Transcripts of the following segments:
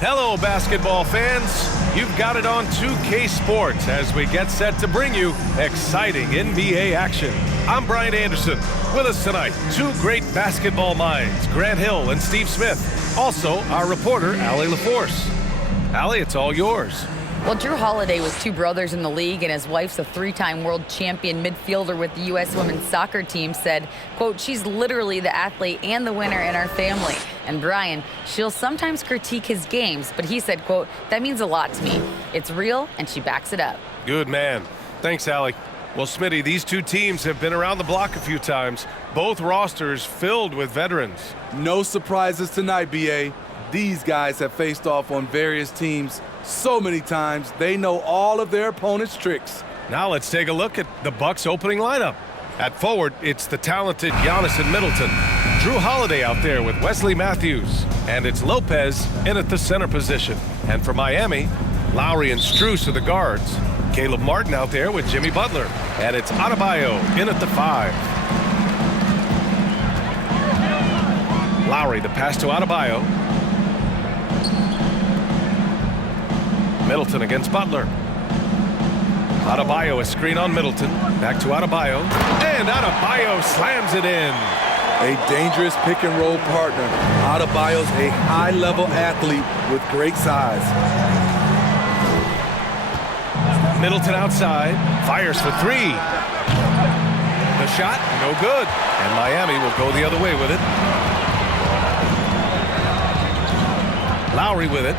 Hello, basketball fans. You've got it on 2K Sports as we get set to bring you exciting NBA action. I'm Brian Anderson. With us tonight, two great basketball minds, Grant Hill and Steve Smith. Also, our reporter, Allie LaForce. Allie, it's all yours. Well, Drew Holiday was two brothers in the league, and his wife's a three-time world champion midfielder with the U.S. women's soccer team, said, quote, she's literally the athlete and the winner in our family. And Brian, she'll sometimes critique his games, but he said, quote, that means a lot to me. It's real, and she backs it up. Good man. Thanks, Allie. Well, Smitty, these two teams have been around the block a few times, both rosters filled with veterans. No surprises tonight, B.A. These guys have faced off on various teams so many times, they know all of their opponent's tricks. Now let's take a look at the Bucks' opening lineup. At forward, it's the talented Giannis and Middleton. Drew Holiday out there with Wesley Matthews. And it's Lopez in at the center position. And for Miami, Lowry and Strus are the guards. Caleb Martin out there with Jimmy Butler. And it's Adebayo in at the 5. Lowry, the pass to Adebayo. Middleton against Butler. Adebayo, a screen on Middleton. Back to Adebayo. And Adebayo slams it in. A dangerous pick-and-roll partner. Adebayo's a high-level athlete with great size. Middleton outside. Fires for three. The shot, no good. And Miami will go the other way with it. Lowry with it.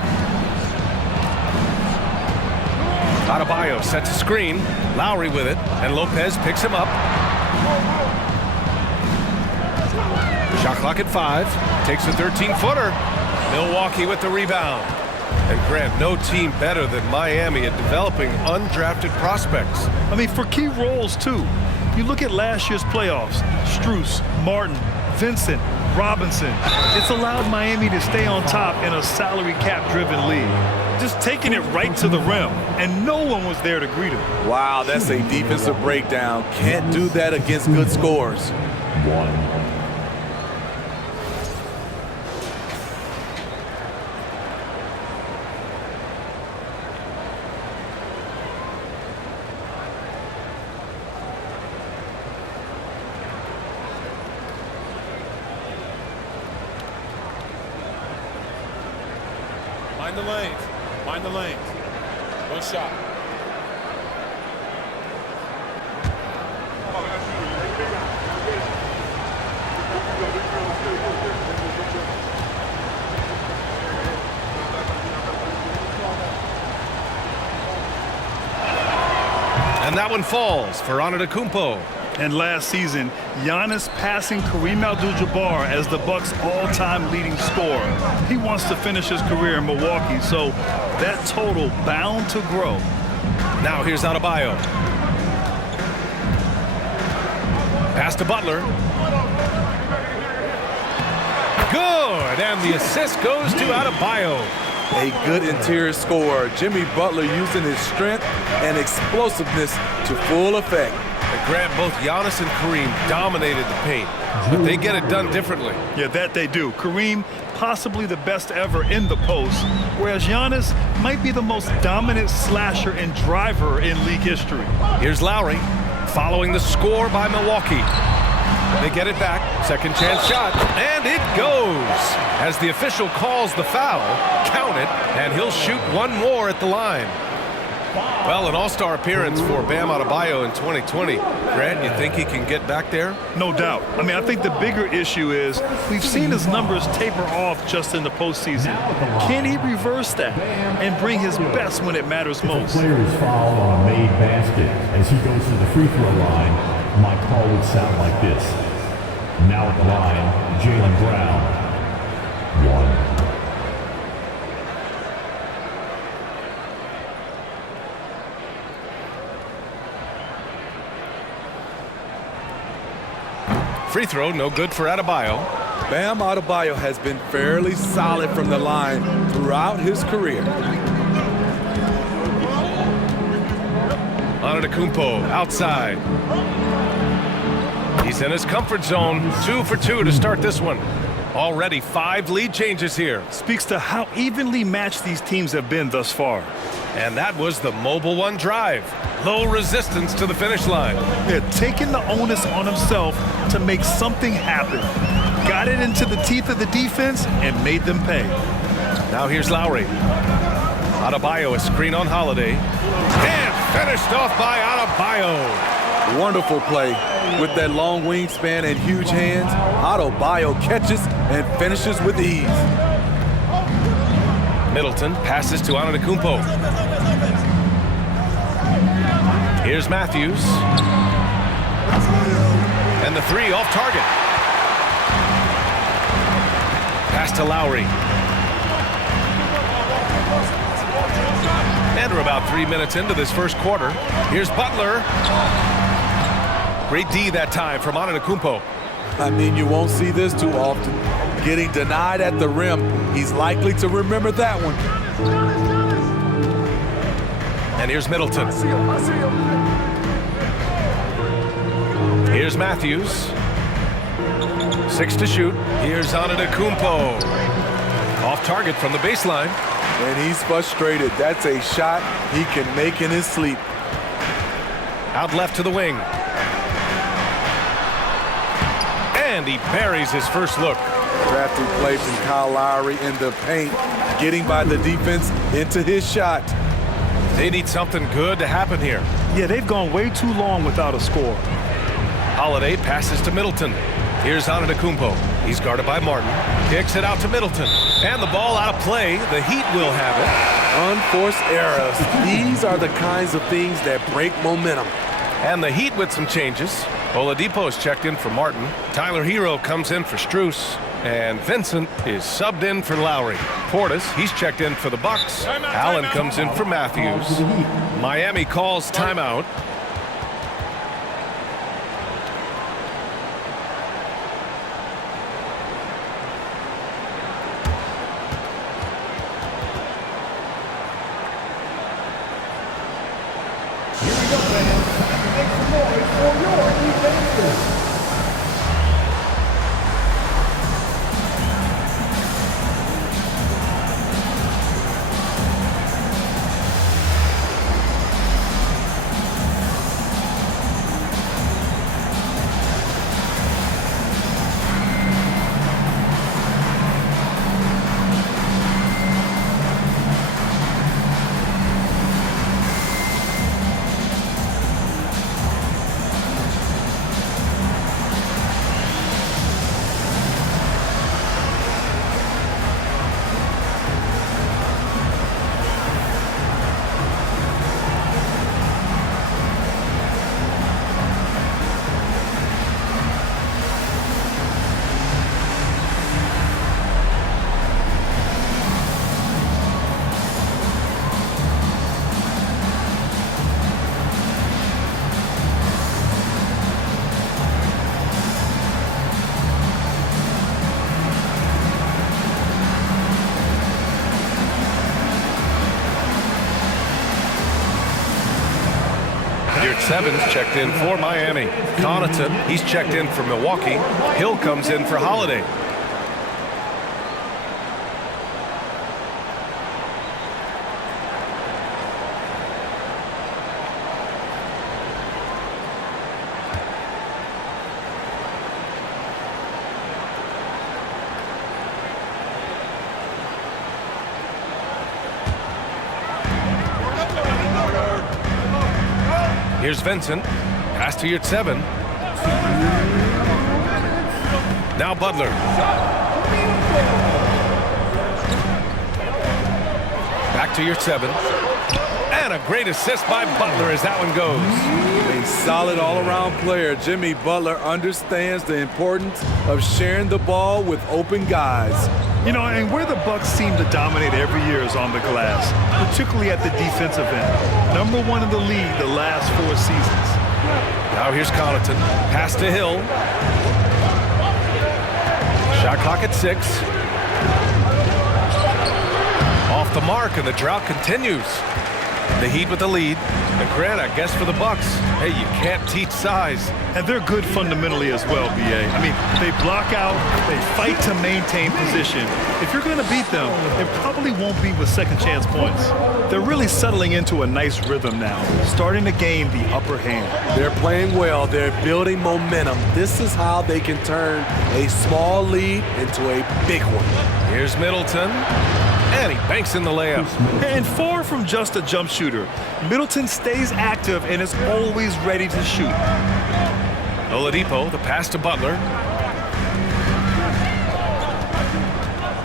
Adebayo sets a screen. Lowry with it. And Lopez picks him up. Shot clock at 5. Takes a 13-footer. Milwaukee with the rebound. And Grant, no team better than Miami at developing undrafted prospects. I mean, for key roles, too. You look at last year's playoffs. Strus, Martin, Vincent, Robinson. It's allowed Miami to stay on top in a salary cap-driven league. Just taking it right to the rim, and no one was there to greet him. Wow, that's a defensive breakdown. Can't do that against good scores. Mind the lanes. Mind the lanes. One shot. And that one falls for Antetokounmpo. And last season, Giannis passing Kareem Abdul-Jabbar as the Bucks' all-time leading scorer. He wants to finish his career in Milwaukee, so that total bound to grow. Now here's Adebayo. Pass to Butler. Good, and the assist goes to Adebayo. A good interior scorer. Jimmy Butler using his strength and explosiveness to full effect. Grant, both Giannis and Kareem dominated the paint, but they get it done differently. Yeah, that they do. Kareem, possibly the best ever in the post, whereas Giannis might be the most dominant slasher and driver in league history. Here's Lowry, following the score by Milwaukee. They get it back, second chance shot, and it goes. As the official calls the foul, count it, and he'll shoot one more at the line. Well, an all-star appearance for Bam Adebayo in 2020. Grant, you think he can get back there? No doubt. I mean, I think the bigger issue is we've seen his numbers taper off just in the postseason. Can he reverse that and bring his best when it matters most? If a player is fouled on a made basket as he goes to the free throw line, my call would sound like this. Now at the line, Jaylen Brown. 1. Free throw, no good for Adebayo. Bam Adebayo has been fairly solid from the line throughout his career. Antetokounmpo outside. He's in his comfort zone. 2 for 2 to start this one. Already 5 lead changes here. Speaks to how evenly matched these teams have been thus far. And that was the Mobile One drive. Low resistance to the finish line. Yeah, taking the onus on himself to make something happen. Got it into the teeth of the defense and made them pay. Now here's Lowry. Adebayo, a screen on Holiday. And finished off by Adebayo. Wonderful play. With that long wingspan and huge hands, Adebayo catches and finishes with ease. Middleton passes to Antetokounmpo. Here's Matthews. And the 3 off target. Pass to Lowry. And we're about 3 minutes into this first quarter. Here's Butler. Great D that time from Antetokounmpo. I mean, you won't see this too often. Getting denied at the rim. He's likely to remember that one. And here's Middleton. Here's Matthews. 6 to shoot. Here's Antetokounmpo. Off target from the baseline. And he's frustrated. That's a shot he can make in his sleep. Out left to the wing. And he buries his first look. Crafty play from Kyle Lowry in the paint, getting by the defense into his shot. They need something good to happen here. Yeah, they've gone way too long without a score. Holiday passes to Middleton. Here's Antetokounmpo. He's guarded by Martin. Kicks it out to Middleton. And the ball out of play. The Heat will have it. Unforced errors. These are the kinds of things that break momentum. And the Heat with some changes. Oladipo's checked in for Martin. Tyler Hero comes in for Strus. And Vincent is subbed in for Lowry. Portis, he's checked in for the Bucks. Allen comes in for Matthews. Miami calls timeout. Sevens checked in for Miami. Connaughton, he's checked in for Milwaukee. Hill comes in for Holiday. Here's Vincent. Pass to Yurtseven. Now Butler. Back to Yurtseven. And a great assist by Butler as that one goes. A solid all-around player. Jimmy Butler understands the importance of sharing the ball with open guys. You know, and where the Bucks seem to dominate every year is on the glass, particularly at the defensive end. #1 in the league the last 4 seasons. Now here's Connaughton. Pass to Hill. Shot clock at 6. Off the mark, and the drought continues. The Heat with the lead. And Grant, I guess for the Bucks, hey, you can't teach size. And they're good fundamentally as well, B.A. I mean, they block out, they fight to maintain position. If you're going to beat them, it probably won't be with second chance points. They're really settling into a nice rhythm now, starting to gain the upper hand. They're playing well. They're building momentum. This is how they can turn a small lead into a big one. Here's Middleton. And he banks in the layup. And far from just a jump shooter, Middleton stays active and is always ready to shoot. Oladipo, the pass to Butler.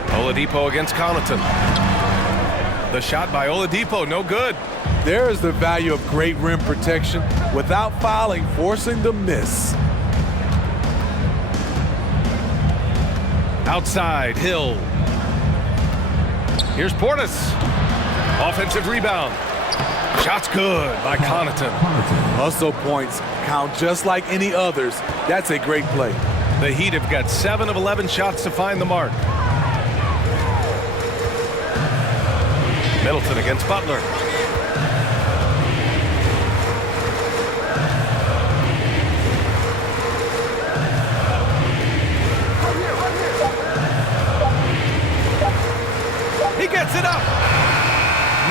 Oladipo against Connaughton. The shot by Oladipo, no good. There is the value of great rim protection without fouling, forcing the miss. Outside, Hill. Here's Portis. Offensive rebound. Shot's good by Connaughton. Hustle points count just like any others. That's a great play. The Heat have got 7 of 11 shots to find the mark. Middleton against Butler. He gets it up.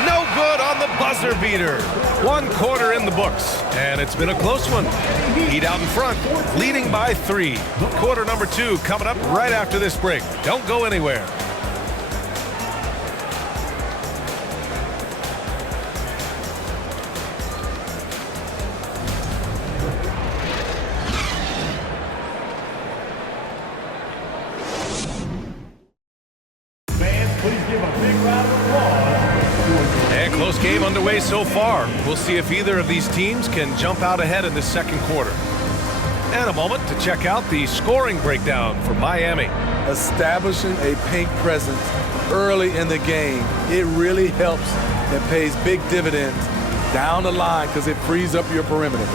No good on the buzzer beater. 1 quarter in the books, and it's been a close one. Heat out in front, leading by 3. Quarter number 2 coming up right after this break. Don't go anywhere. And close game underway so far. We'll see if either of these teams can jump out ahead in this second quarter. And a moment to check out the scoring breakdown for Miami. Establishing a paint presence early in the game, it really helps and pays big dividends down the line because it frees up your perimeter.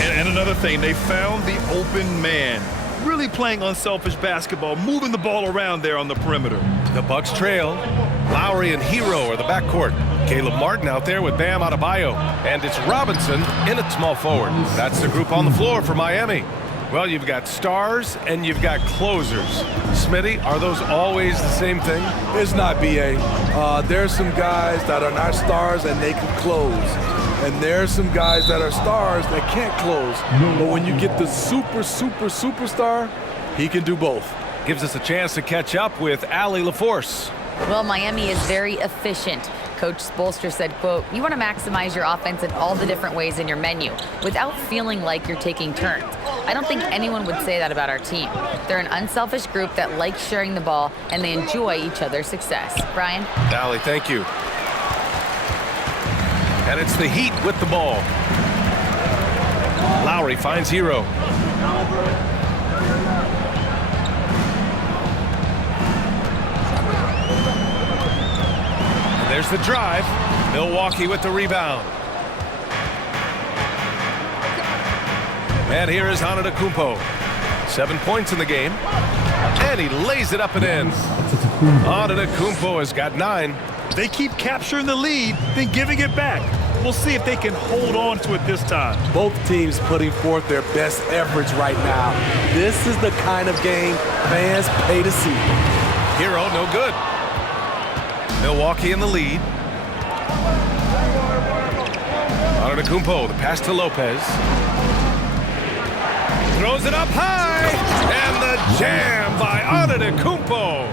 And another thing, they found the open man. Really playing unselfish basketball, moving the ball around there on the perimeter. The Bucks trail. Lowry and Hero are the backcourt. Caleb Martin out there with Bam Adebayo. And it's Robinson in at small forward. That's the group on the floor for Miami. Well, you've got stars and you've got closers. Smitty, are those always the same thing? It's not, B.A. There's some guys that are not stars and they can close. And there's some guys that are stars that can't close. But when you get the superstar, he can do both. Gives us a chance to catch up with Allie LaForce. Well, Miami is very efficient. Coach Spoelstra said, quote, "You want to maximize your offense in all the different ways in your menu without feeling like you're taking turns." I don't think anyone would say that about our team. They're an unselfish group that likes sharing the ball, and they enjoy each other's success. Brian? Allie, thank you. And it's the Heat with the ball. Lowry finds Hero. And there's the drive. Milwaukee with the rebound. And here is Antetokounmpo. 7 points in the game. And he lays it up and in. Antetokounmpo has got 9. They keep capturing the lead, then giving it back. We'll see if they can hold on to it this time. Both teams putting forth their best efforts right now. This is the kind of game fans pay to see. Hero, no good. Milwaukee in the lead. Antetokounmpo, the pass to Lopez. Throws it up high. And the jam by Antetokounmpo.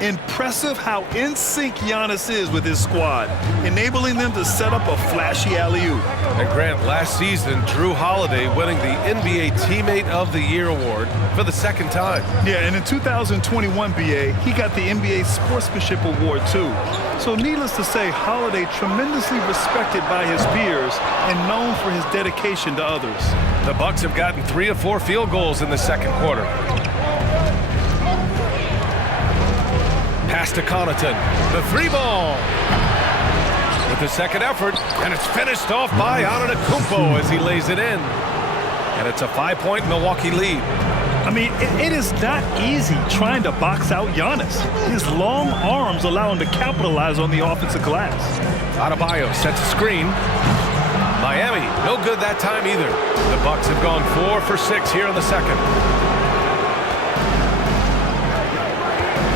Impressive how in sync Giannis is with his squad, enabling them to set up a flashy alley-oop. And Grant, last season, Drew Holiday winning the NBA Teammate of the Year award for the 2nd time. Yeah, and in 2021, BA, he got the NBA Sportsmanship Award too. So needless to say, Holiday tremendously respected by his peers and known for his dedication to others. The Bucks have gotten 3 of 4 field goals in the second quarter. Pass to Connaughton. The 3-ball. With the second effort, and it's finished off by Antetokounmpo as he lays it in. And it's a 5-point Milwaukee lead. I mean, it is not easy trying to box out Giannis. His long arms allow him to capitalize on the offensive glass. Adebayo sets a screen. Miami, no good that time either. The Bucks have gone 4 for 6 here in the second.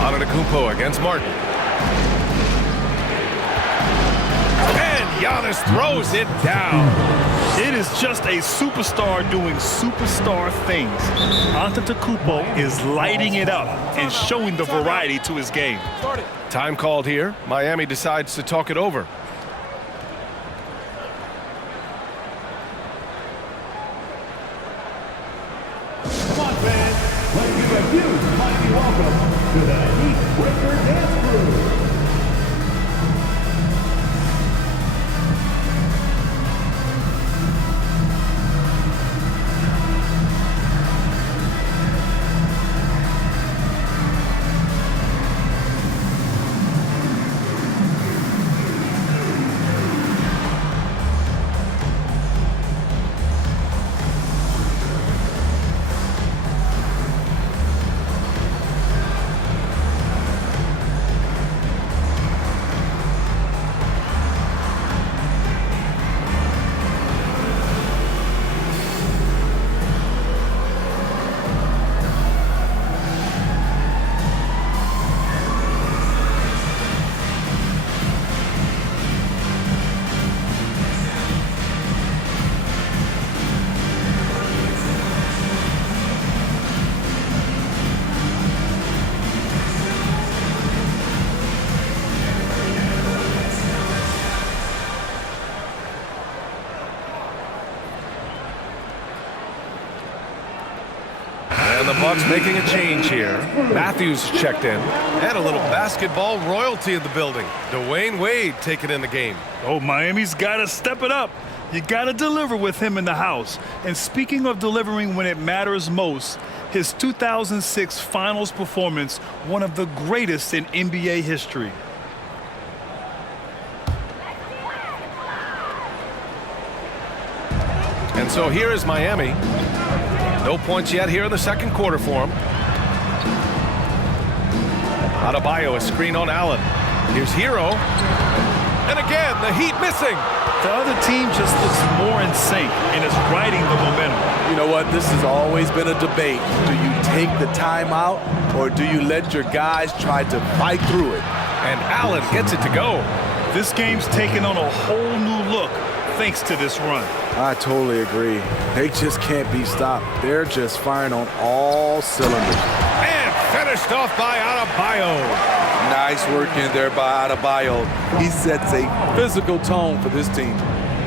Antetokounmpo against Martin. And Giannis throws it down. It is just a superstar doing superstar things. Antetokounmpo is lighting it up and showing the variety to his game. Time called here. Miami decides to talk it over. Come on, fans. Ladies and you might be welcome to the Heat Breaker Dance Crew. And the Bucks making a change here. Matthews checked in. And a little basketball royalty in the building. Dwayne Wade taking in the game. Oh, Miami's got to step it up. You got to deliver with him in the house. And speaking of delivering when it matters most, his 2006 Finals performance, one of the greatest in NBA history. And so here is Miami. No points yet here in the second quarter for him. Adebayo, a screen on Allen. Here's Hero. And again, the Heat missing. The other team just looks more in sync and is riding the momentum. You know what? This has always been a debate. Do you take the timeout or do you let your guys try to fight through it? And Allen gets it to go. This game's taken on a whole new look thanks to this run. I totally agree. They just can't be stopped. They're just firing on all cylinders. And finished off by Adebayo. Nice work in there by Adebayo. He sets a physical tone for this team.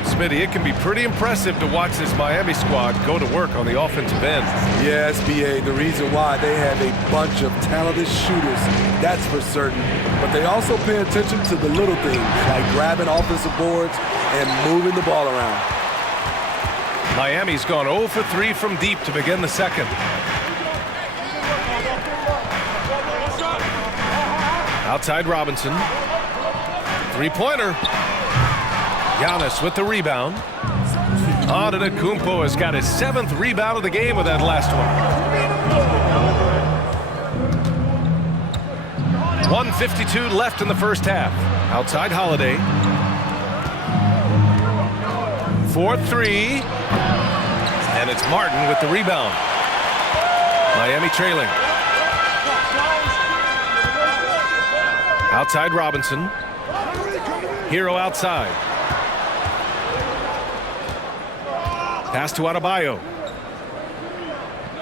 Smitty, it can be pretty impressive to watch this Miami squad go to work on the offensive end. Yes, BA, the reason why they have a bunch of talented shooters, that's for certain. But they also pay attention to the little things, like grabbing offensive boards and moving the ball around. Miami's gone 0 for 3 from deep to begin the second. Outside Robinson. Three-pointer. Giannis with the rebound. Antetokounmpo has got his 7th rebound of the game with that last one. 1:52 left in the first half. Outside Holiday. 4-3. And it's Martin with the rebound. Miami trailing. Outside Robinson. Hero outside. Pass to Adebayo.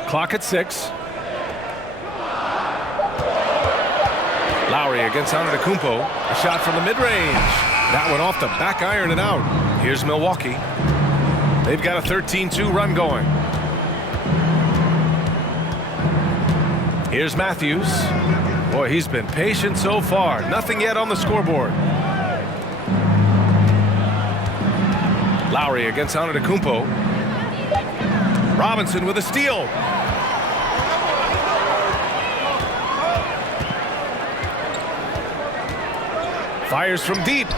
Clock at 6. Lowry against Antetokounmpo. A shot from the mid-range. That went off the back iron and out. Here's Milwaukee. They've got a 13-2 run going. Here's Matthews. Boy, he's been patient so far. Nothing yet on the scoreboard. Lowry against Antetokounmpo. Robinson with a steal. Fires from deep.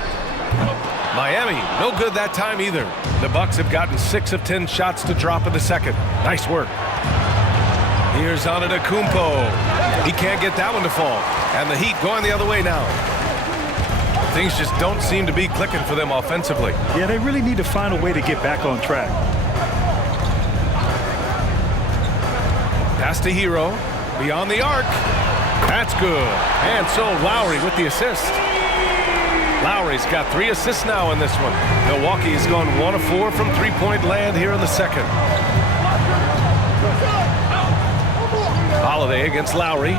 Miami, no good that time either. The Bucks have gotten 6 of 10 shots to drop in the second. Nice work. Here's Antetokounmpo. He can't get that one to fall. And the Heat going the other way now. Things just don't seem to be clicking for them offensively. Yeah, they really need to find a way to get back on track. Pass to Hero. Beyond the arc. That's good. And so Lowry with the assist. Lowry's got 3 assists now in this one. Milwaukee has gone 1 of 4 from three-point land here in the second. Holiday against Lowry.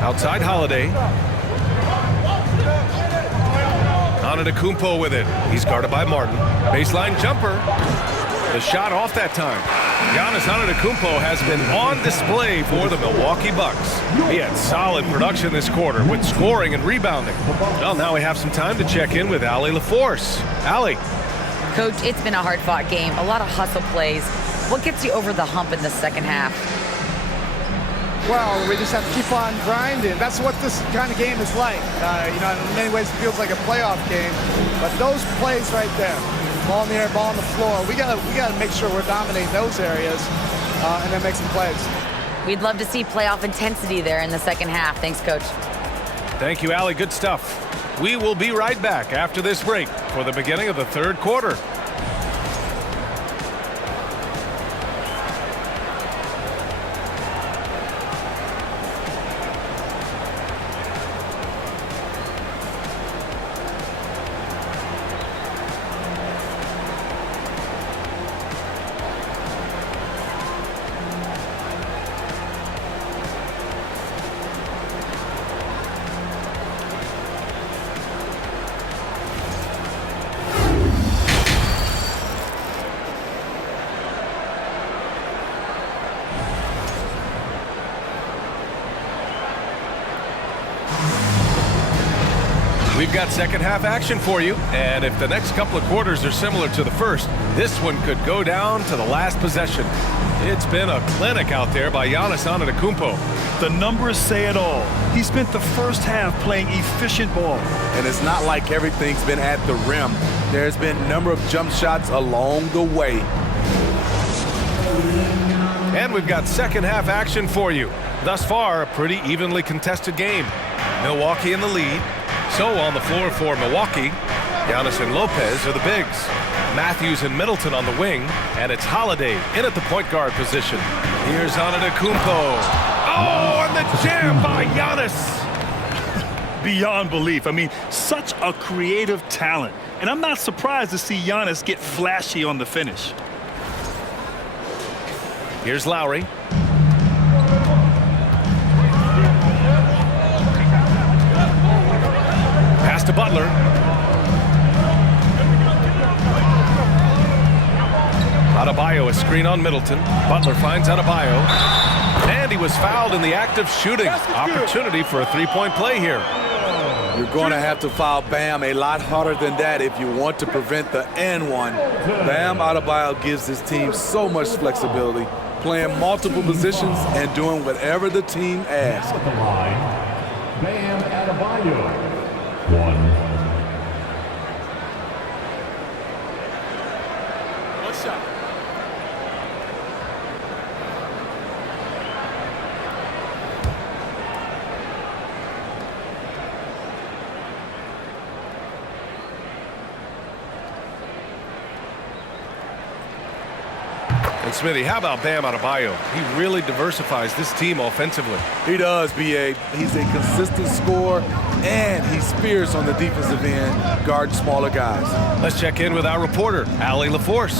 Outside Holiday. Antetokounmpo with it. He's guarded by Martin. Baseline jumper. The shot off that time. Giannis Antetokounmpo has been on display for the Milwaukee Bucks. He had solid production this quarter with scoring and rebounding. Well, now we have some time to check in with Allie LaForce. Allie. Coach, it's been a hard-fought game. A lot of hustle plays. What gets you over the hump in the second half? Well, we just have to keep on grinding. That's what this kind of game is like. You know, in many ways it feels like a playoff game. But those plays right there, ball in the air, ball on the floor, we gotta make sure we're dominating those areas and then make some plays. We'd love to see playoff intensity there in the second half. Thanks, Coach. Thank you, Allie. Good stuff. We will be right back after this break for the beginning of the third quarter. We've got second half action for you, and if the next couple of quarters are similar to the first, this one could go down to the last possession. It's been a clinic out there by Giannis Antetokounmpo. The numbers say it all. He spent the first half playing efficient ball. And it's not like everything's been at the rim. There's been a number of jump shots along the way. And we've got second half action for you. Thus far, a pretty evenly contested game. Milwaukee in the lead. So on the floor for Milwaukee, Giannis and Lopez are the bigs. Matthews and Middleton on the wing, and it's Holiday in at the point guard position. Here's Antetokounmpo. Oh, and the jam by Giannis. Beyond belief. I mean, such a creative talent. And I'm not surprised to see Giannis get flashy on the finish. Here's Lowry. Pass to Butler. Adebayo, a screen on Middleton. Butler finds Adebayo. And he was fouled in the act of shooting. Opportunity for a three-point play here. You're going to have to foul Bam a lot harder than that if you want to prevent the and one. Bam Adebayo gives his team so much flexibility, playing multiple positions and doing whatever the team asks. At the line, Bam Adebayo. 1. shot. And Smithy, how about Bam Adebayo? He really diversifies this team offensively. He does, B.A. He's a consistent scorer, and he's fierce on the defensive end, guarding smaller guys. Let's check in with our reporter, Allie LaForce.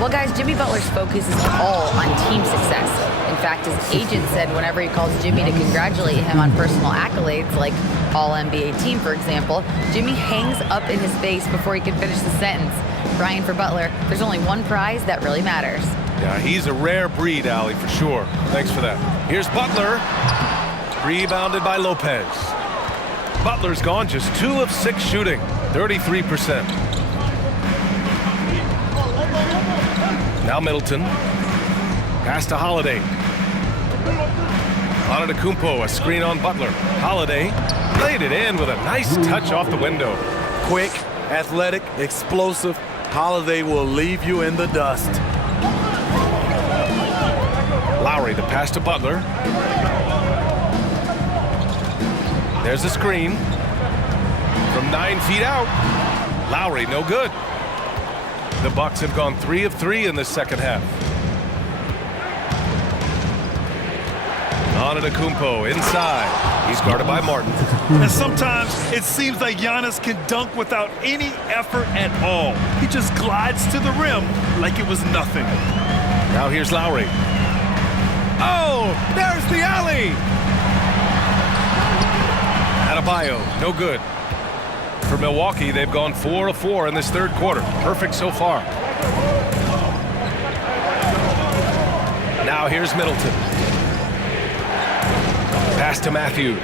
Well, guys, Jimmy Butler's focus is all on team success. In fact, his agent said whenever he calls Jimmy to congratulate him on personal accolades, like All-NBA team, for example, Jimmy hangs up in his face before he can finish the sentence. Brian, for Butler, there's only one prize that really matters. Yeah, he's a rare breed, Allie, for sure. Thanks for that. Here's Butler. Rebounded by Lopez. Butler's gone just 2 of 6 shooting, 33%. Now Middleton. Pass to Holiday. Antetokounmpo, a screen on Butler. Holiday laid it in with a nice touch off the window. Quick, athletic, explosive. Holiday will leave you in the dust. Lowry, the pass to Butler. There's a screen from 9 feet out. Lowry, no good. The Bucks have gone 3 of 3 in the second half. Antetokounmpo inside. He's guarded by Martin. And sometimes it seems like Giannis can dunk without any effort at all. He just glides to the rim like it was nothing. Now here's Lowry. Oh, there's the alley. Adebayo, no good. For Milwaukee, they've gone 4 of 4 in this third quarter. Perfect so far. Now here's Middleton. Pass to Matthews.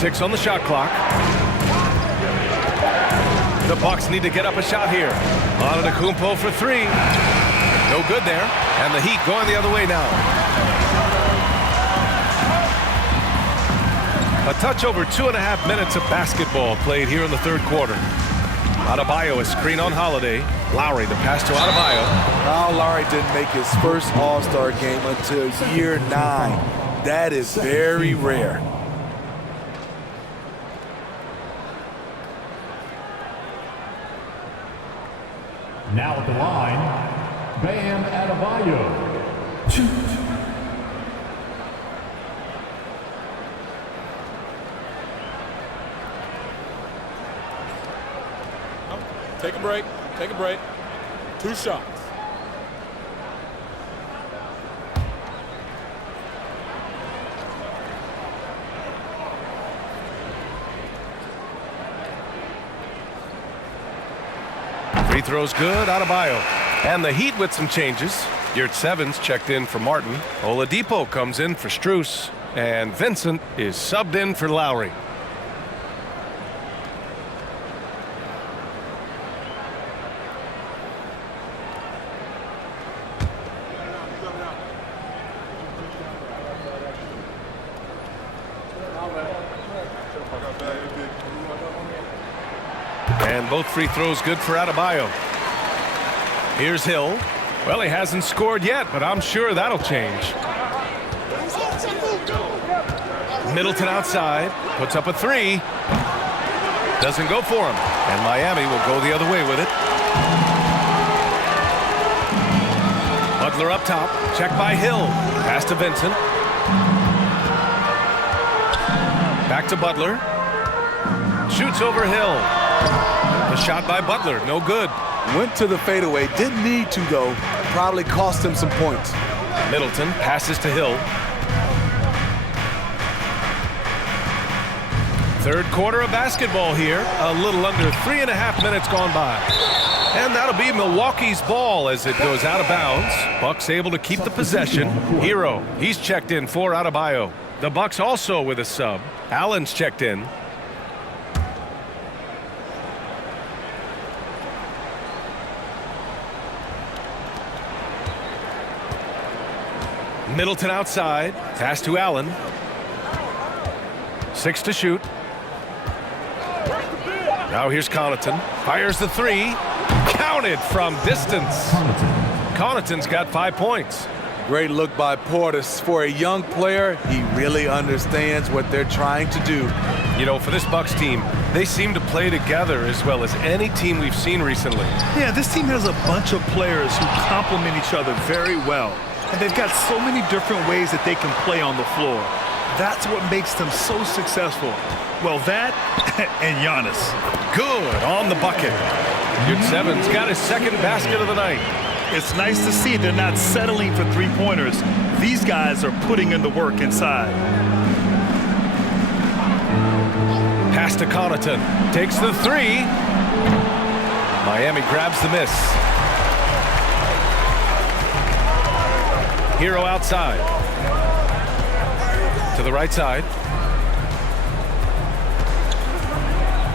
6 on the shot clock. The Bucks need to get up a shot here. Antetokounmpo for 3. No good there. And the Heat going the other way now. A touch over 2.5 minutes of basketball played here in the third quarter. Adebayo, a screen on Holiday. Lowry, the pass to Adebayo. Kyle Lowry didn't make his first All-Star game until year 9. That is very rare. Now at the line, Bam Adebayo. Take a break. Take a break. 2 shots. Free throw's good, Adebayo. And the Heat with some changes. Yurtseven's checked in for Martin. Oladipo comes in for Strus. And Vincent is subbed in for Lowry. And both free throws good for Adebayo. Here's Hill. Well, he hasn't scored yet, but I'm sure that'll change. Middleton outside, puts up a 3. Doesn't go for him, and Miami will go the other way with it. Butler up top, checked by Hill. Pass to Vincent. Back to Butler. Shoots over Hill. The shot by Butler, no good. Went to the fadeaway, didn't need to though. Probably cost him some points. Middleton passes to Hill. Third quarter of basketball here. A little under 3.5 minutes gone by. And that'll be Milwaukee's ball as it goes out of bounds. Bucks able to keep the possession. Hero, he's checked in for Adebayo. The Bucks also with a sub. Allen's checked in. Middleton outside. Pass to Allen. 6 to shoot. Now here's Connaughton. Fires the 3. Counted from distance. Connaughton's got 5 points. Great look by Portis. For a young player, he really understands what they're trying to do. You know, for this Bucks team, they seem to play together as well as any team we've seen recently. Yeah, this team has a bunch of players who complement each other very well. And they've got so many different ways that they can play on the floor. That's what makes them so successful. Well, that and Giannis. Good on the bucket. Yurtseven's got his second basket of the night. It's nice to see they're not settling for three-pointers. These guys are putting in the work inside. Pass to Connaughton. Takes the 3. Miami grabs the miss. Hero outside. To the right side.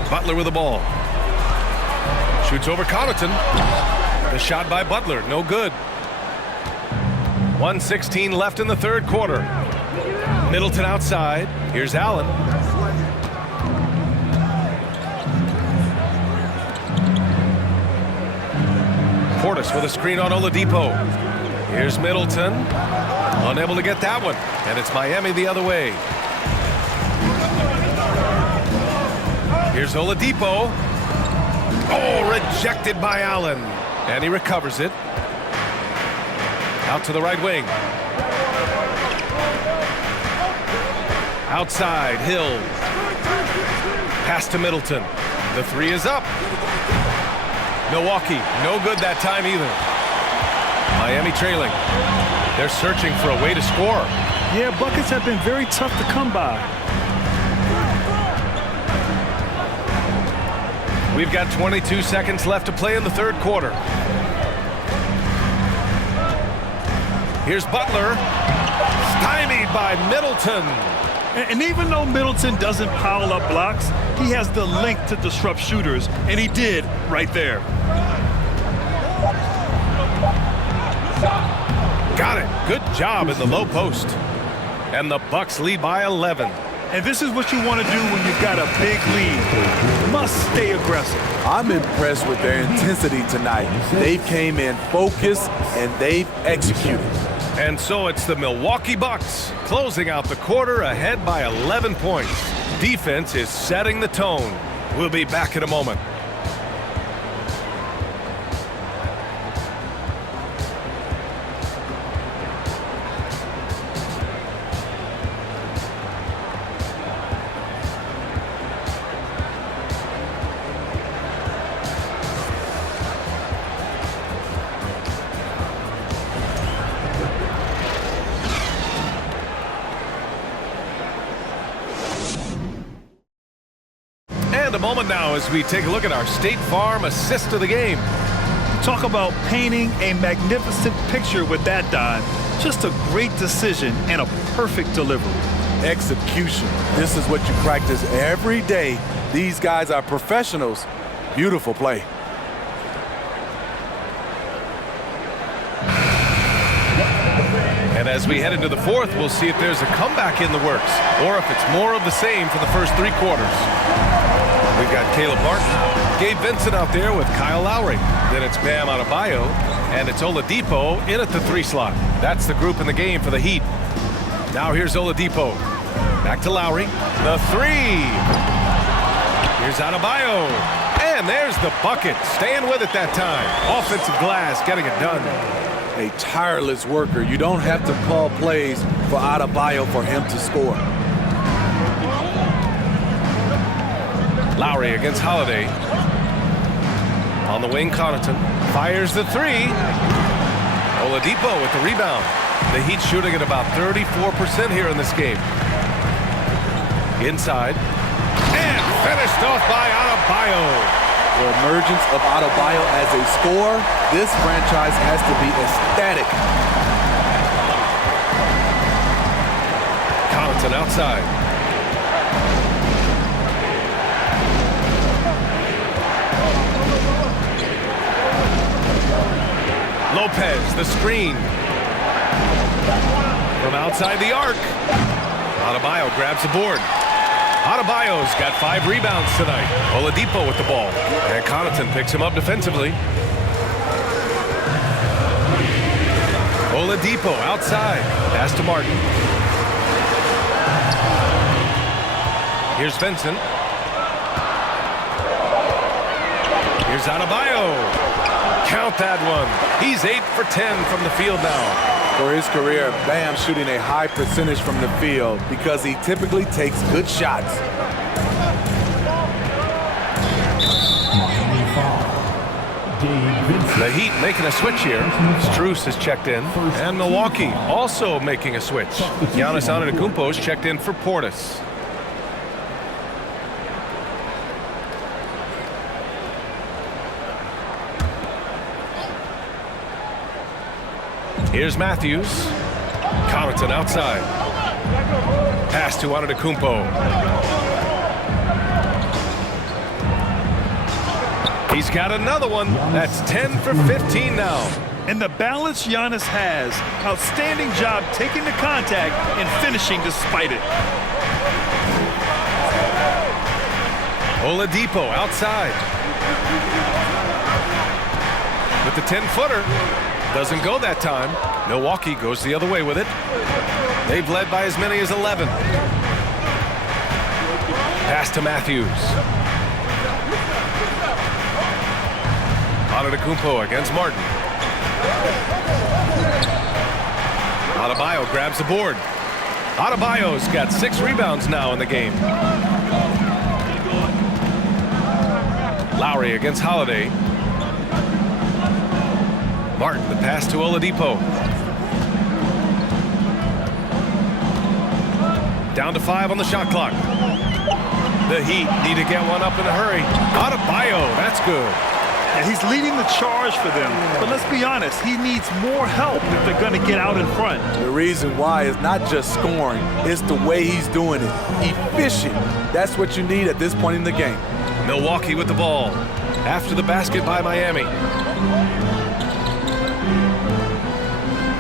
Butler with the ball. Shoots over Connaughton. The shot by Butler, no good. 1:16 left in the third quarter. Middleton outside. Here's Allen. Portis with a screen on Oladipo. Here's Middleton. Unable to get that one. And it's Miami the other way. Here's Oladipo. Oh, rejected by Allen. And he recovers it. Out to the right wing. Outside, Hill. Pass to Middleton. The three is up. Milwaukee, no good that time either. Miami trailing. They're searching for a way to score. Yeah, buckets have been very tough to come by. We've got 22 seconds left to play in the third quarter. Here's Butler. Stymied by Middleton. And even though Middleton doesn't pile up blocks, he has the length to disrupt shooters, and he did right there. Got it. Good job in the low post. And the Bucks lead by 11. And this is what you want to do when you've got a big lead. Must stay aggressive. I'm impressed with their intensity tonight. They came in focused and they've executed. And so it's the Milwaukee Bucks closing out the quarter ahead by 11 points. Defense is setting the tone. We'll be back in a moment. And a moment now as we take a look at our State Farm assist of the game. Talk about painting a magnificent picture with that dive. Just a great decision and a perfect delivery. Execution. This is what you practice every day. These guys are professionals. Beautiful play. And as we head into the fourth, we'll see if there's a comeback in the works or if it's more of the same for the first three quarters. We've got Caleb Martin, Gabe Vincent out there with Kyle Lowry. Then it's Bam Adebayo, and it's Oladipo in at the three slot. That's the group in the game for the Heat. Now here's Oladipo. Back to Lowry. The three. Here's Adebayo. And there's the bucket. Staying with it that time. Offensive glass getting it done. A tireless worker. You don't have to call plays for Adebayo for him to score. Lowry against Holiday. On the wing, Connaughton fires the three. Oladipo with the rebound. The Heat shooting at about 34% here in this game. Inside. And finished off by Adebayo. The emergence of Adebayo as a scorer, this franchise has to be ecstatic. Connaughton outside. Lopez, the screen. From outside the arc. Adebayo grabs the board. Adebayo's got 5 rebounds tonight. Oladipo with the ball. And Connaughton picks him up defensively. Oladipo outside. Pass to Martin. Here's Vincent. Here's Adebayo. Count that one. He's 8 for 10 from the field now. For his career, Bam shooting a high percentage from the field because he typically takes good shots. The Heat making a switch here. Strus has checked in. And Milwaukee also making a switch. Giannis Antetokounmpo is checked in for Portis. Here's Matthews. Connaughton outside. Pass to Antetokounmpo. He's got another one. That's 10 for 15 now. And the balance Giannis has. Outstanding job taking the contact and finishing despite it. Oladipo outside. With the 10-footer. Doesn't go that time. Milwaukee goes the other way with it. They've led by as many as 11. Pass to Matthews. Antetokounmpo against Martin. Adebayo grabs the board. Adebayo's got 6 rebounds now in the game. Lowry against Holiday. Martin, the pass to Oladipo. Down to 5 on the shot clock. The Heat need to get one up in a hurry. Adebayo, that's good. And he's leading the charge for them. But let's be honest, he needs more help if they're going to get out in front. The reason why is not just scoring, it's the way he's doing it. Efficient. That's what you need at this point in the game. Milwaukee with the ball. After the basket by Miami.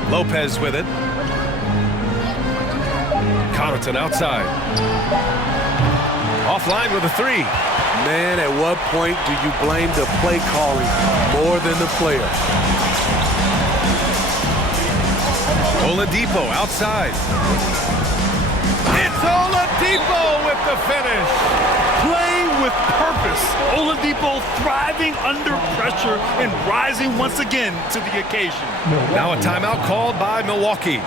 Lopez with it. Connaughton outside. Offline with a 3. Man, at what point do you blame the play calling more than the player? Oladipo outside. It's Oladipo with the finish. Playing with purpose. Oladipo thriving under pressure and rising once again to the occasion. Now a timeout called by Milwaukee.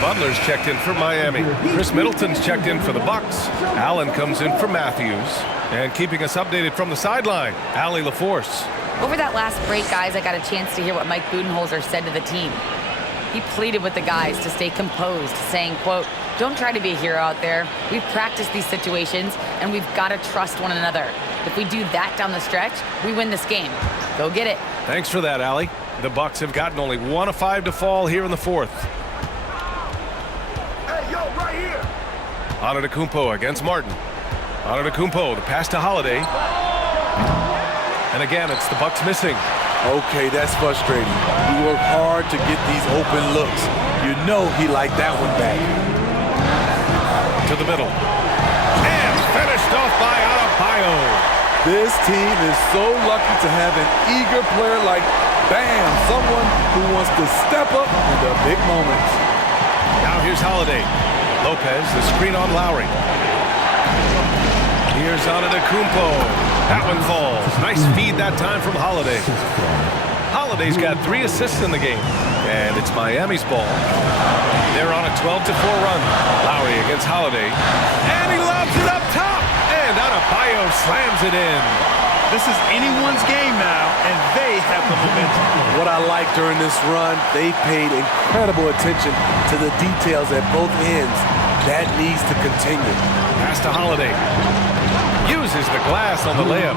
Butler's checked in for Miami. Chris Middleton's checked in for the Bucks. Allen comes in for Matthews. And keeping us updated from the sideline, Allie LaForce. Over that last break, guys, I got a chance to hear what Mike Budenholzer said to the team. He pleaded with the guys to stay composed, saying, quote, "Don't try to be a hero out there. We've practiced these situations, and we've got to trust one another. If we do that down the stretch, we win this game. Go get it." Thanks for that, Allie. The Bucks have gotten only 1 of 5 to fall here in the 4th. Antetokounmpo against Martin. Antetokounmpo, the pass to Holiday. And again, it's the Bucks missing. Okay, that's frustrating. We work hard to get these open looks. You know he liked that one back. To the middle. And finished off by Adebayo. This team is so lucky to have an eager player like Bam, someone who wants to step up in the big moments. Now here's Holiday. Lopez, the screen on Lowry. Here's Antetokounmpo. That one falls. Nice feed that time from Holiday. Holiday's got 3 assists in the game. And it's Miami's ball. They're on a 12-4 run. Lowry against Holiday. And he lobs it up top. And Adebayo slams it in. This is anyone's game now, and they have the momentum. What I like during this run, they paid incredible attention to the details at both ends. That needs to continue. Pass to Holiday. Uses the glass on the layup.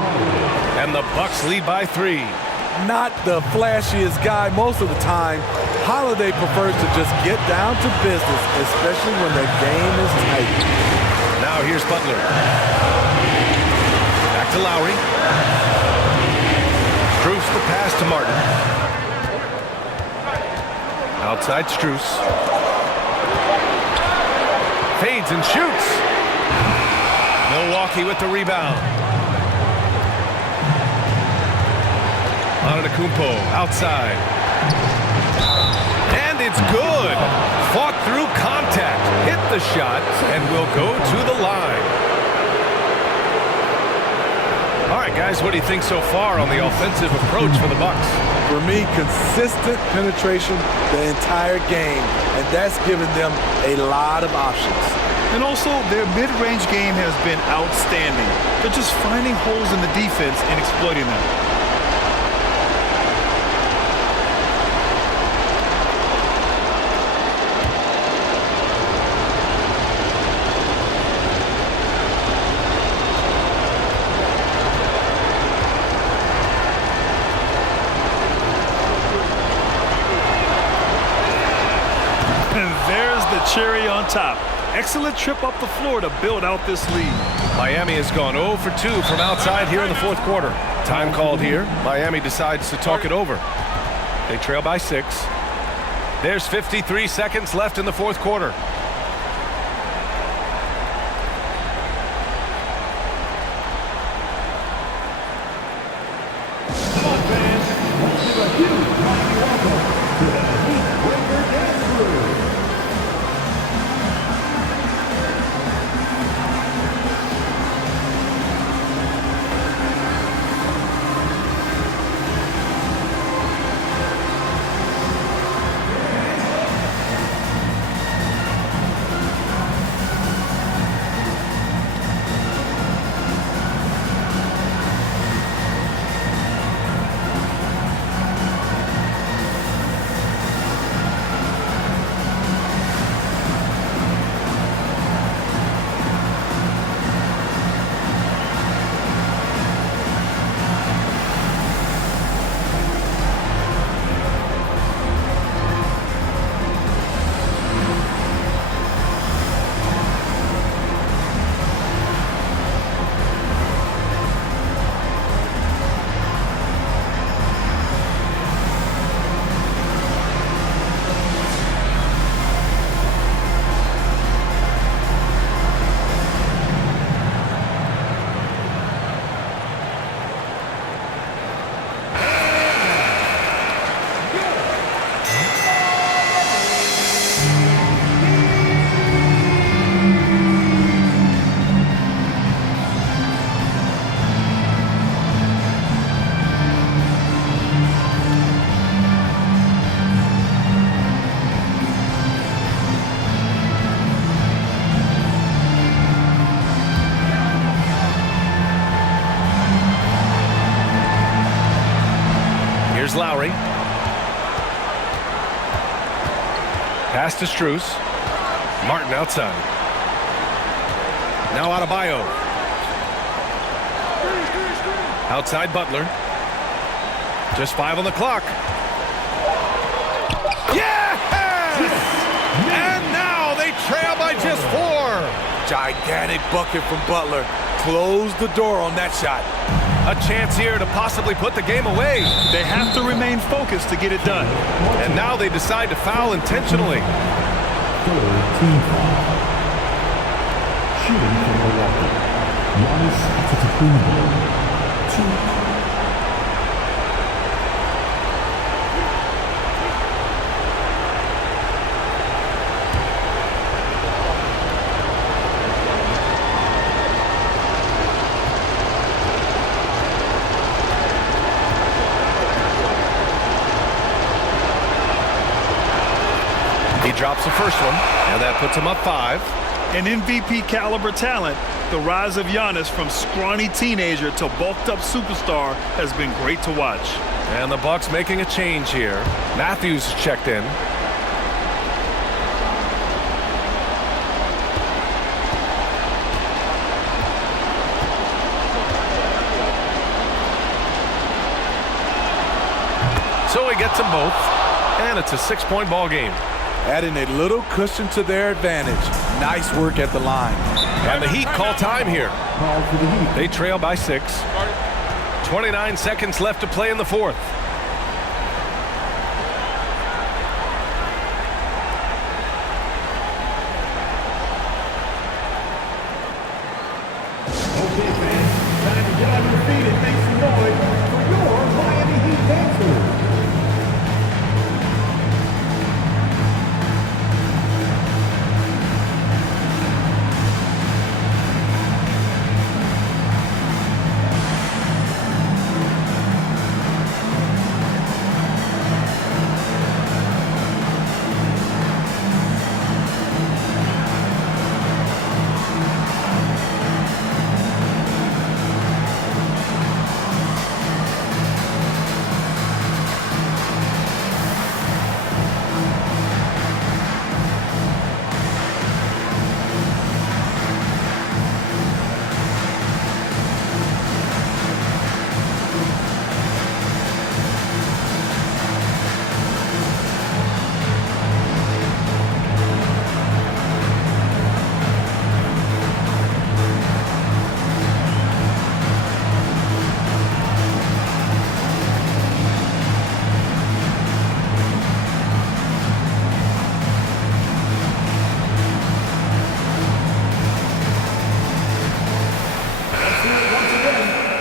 And the Bucks lead by 3. Not the flashiest guy most of the time. Holiday prefers to just get down to business, especially when the game is tight. Now here's Butler. Back to Lowry. Strus the pass to Martin. Outside Strus. Fades and shoots. Milwaukee with the rebound. Antetokounmpo outside. And it's good. Fought through contact. Hit the shot and will go to the line. All right, guys, what do you think so far on the offensive approach for the Bucks? For me, consistent penetration the entire game, and that's given them a lot of options. And also, their mid-range game has been outstanding. They're just finding holes in the defense and exploiting them. Cherry on top. Excellent trip up the floor to build out this lead. Miami has gone 0 for 2 from outside here in the fourth quarter. Time called here. Miami decides to talk it over. They trail by 6. There's 53 seconds left in the fourth quarter. Lowry. Pass to Strus. Martin outside. Now Adebayo. Outside Butler. Just 5 on the clock. Yes! And now they trail by just 4. Gigantic bucket from Butler. Close the door on that shot. A chance here to possibly put the game away. They have to remain focused to get it done. And now they decide to foul intentionally. Third team foul. Shooting from Milwaukee. Giannis Antetokounmpo. 2. He drops the first one, and that puts him up 5. An MVP caliber talent, the rise of Giannis from scrawny teenager to bulked up superstar has been great to watch. And the Bucks making a change here. Matthews checked in. So he gets them both, and it's a 6-point ball game. Adding a little cushion to their advantage. Nice work at the line. And the Heat call time here. They trail by 6. 29 seconds left to play in the fourth. feet and make some noise for your Miami Heat dancers.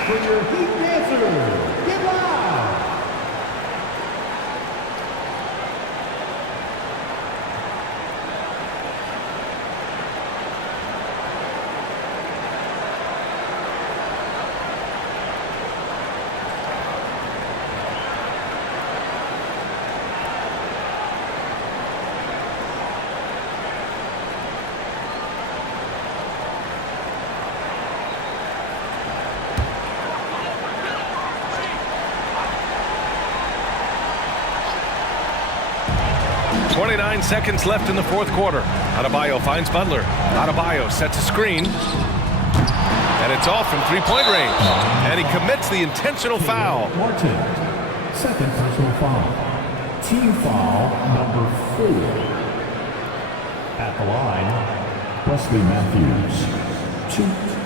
For your Heat dancers, get loud! .29 seconds left in the fourth quarter. Adebayo finds Butler. Adebayo sets a screen. And it's off from three-point range. And he commits the intentional foul. Martin, second personal foul. Team foul number 4. At the line, Wesley Matthews. 2.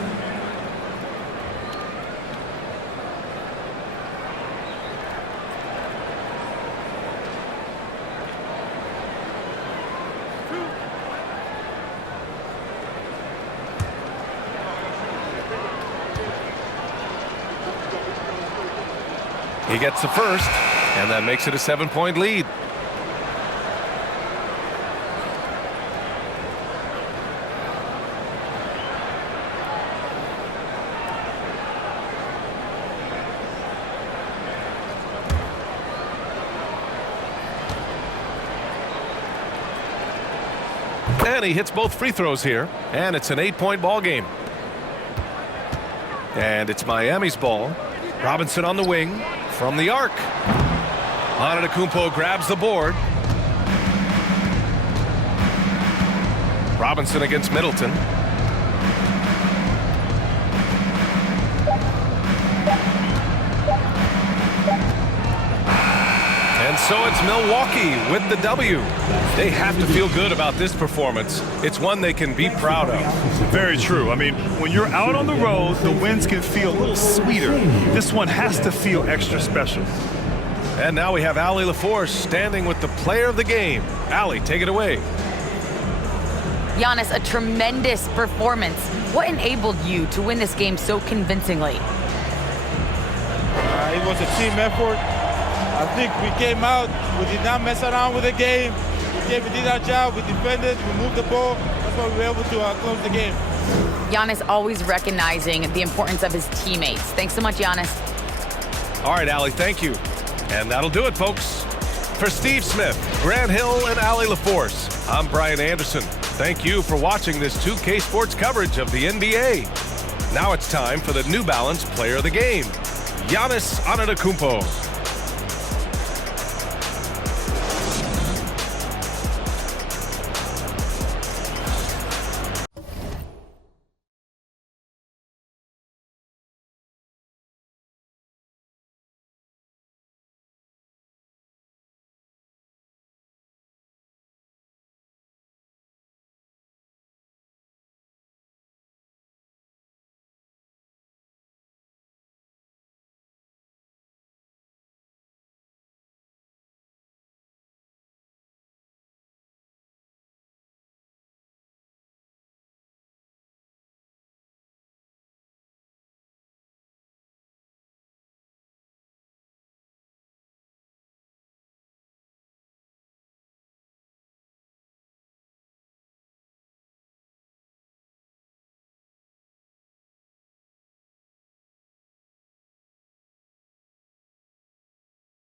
He gets the first, and that makes it a 7-point lead. And he hits both free throws here, and it's an 8-point ball game. And it's Miami's ball. Robinson on the wing. From the arc. Antetokounmpo grabs the board. Robinson against Middleton. And so it's Milwaukee with the W. They have to feel good about this performance. It's one they can be proud of. Very true. I mean, when you're out on the road, the wins can feel a little sweeter. This one has to feel extra special. And now we have Allie LaForce standing with the player of the game. Allie, take it away. Giannis, a tremendous performance. What enabled you to win this game so convincingly? It was a team effort. I think we came out, we did not mess around with the game. We did our job, we defended, we moved the ball. That's why we were able to close the game. Giannis always recognizing the importance of his teammates. Thanks so much, Giannis. All right, Allie, thank you. And that'll do it, folks. For Steve Smith, Grant Hill, and Allie LaForce, I'm Brian Anderson. Thank you for watching this 2K Sports coverage of the NBA. Now it's time for the New Balance Player of the Game, Giannis Antetokounmpo.